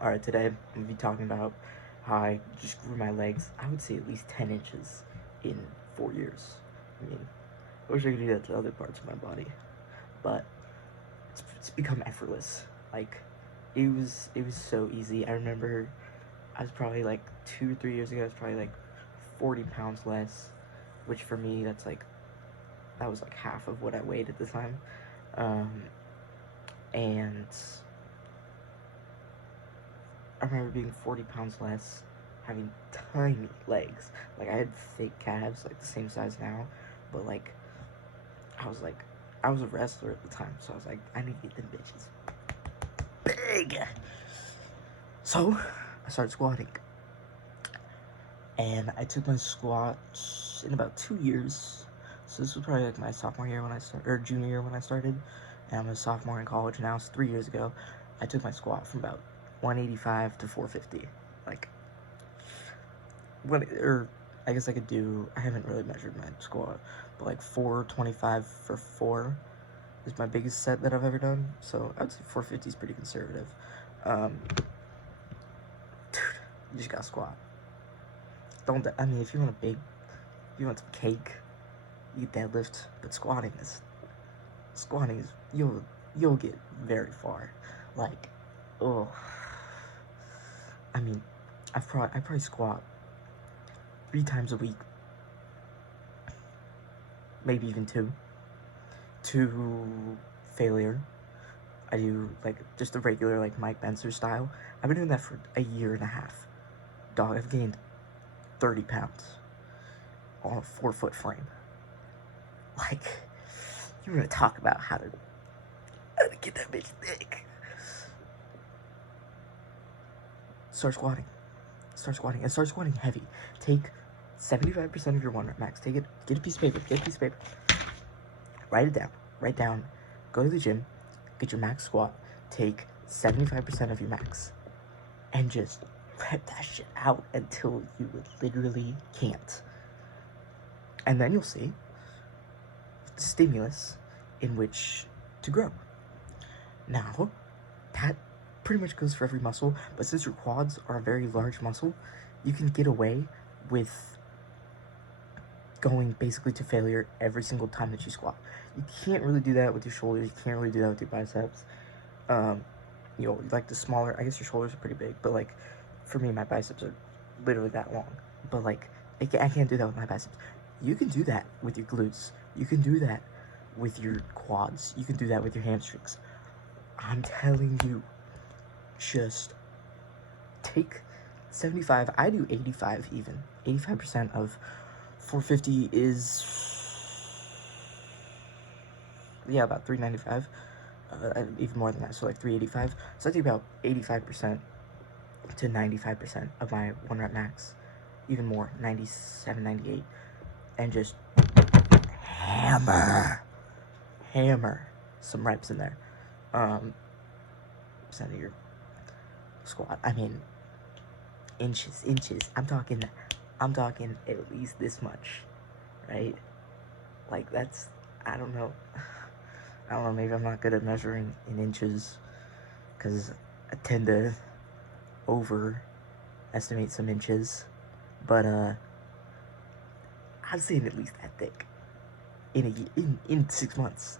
Alright, today I'm going to be talking about how I just grew my legs, I would say at least 10 inches in 4 years. I mean, I wish I could do that to other parts of my body, but it's become effortless. Like, it was so easy. I remember I was probably like 2 or 3 years ago, I was probably like 40 pounds less, which for me, that was like half of what I weighed at the time. And I remember being 40 pounds less, having tiny legs. Like, I had fake calves, like the same size now, but like, I was a wrestler at the time, so I was like, I need to get them bitches big. So, I started squatting. And I took my squats in about 2 years. So this was probably like my sophomore year when I started, or junior year when I started. And I'm a sophomore in college now, so 3 years ago. I took my squat from about 185 to 450. Like, I guess I could do, I haven't really measured my squat, but like 425 for 4 is my biggest set that I've ever done. So I would say 450 is pretty conservative. Dude, you just gotta squat. I mean, if you want some cake, you deadlift, but squatting is, you'll get very far. Like, oh, I mean, I probably squat 3 times a week, maybe even 2, to failure. I do, like, just the regular, like, Mike Benzer style. I've been doing that for a year and a half. Dog, I've gained 30 pounds on a 4-foot frame. Like, you want to talk about how to get that bitch thick. Start squatting, and start squatting heavy. Take 75% of your 1 rep max. Take it, get a piece of paper, write it down, go to the gym, get your max squat, take 75% of your max, and just rep that shit out until you literally can't. And then you'll see the stimulus in which to grow. Now, that pretty much goes for every muscle, but since your quads are a very large muscle, you can get away with going basically to failure every single time that you squat. You can't really do that with your shoulders, you can't really do that with your biceps. You know, like the smaller, I guess your shoulders are pretty big, but like, for me, my biceps are literally that long. But like, I can't do that with my biceps. You can do that with your glutes. You can do that with your quads. You can do that with your hamstrings. I'm telling you, just take 75, I do 85 even. 85% of 450 is, yeah, about 395. Even more than that, so like 385. So I take about 85% to 95% of my 1 rep max. Even more, 97, 98. And just hammer some reps in there. Percent of your squat. I mean, inches. I'm talking at least this much, right? Like, that's, I don't know, maybe I'm not good at measuring in inches, because I tend to overestimate some inches, but, I'd say at least that thick in 6 months.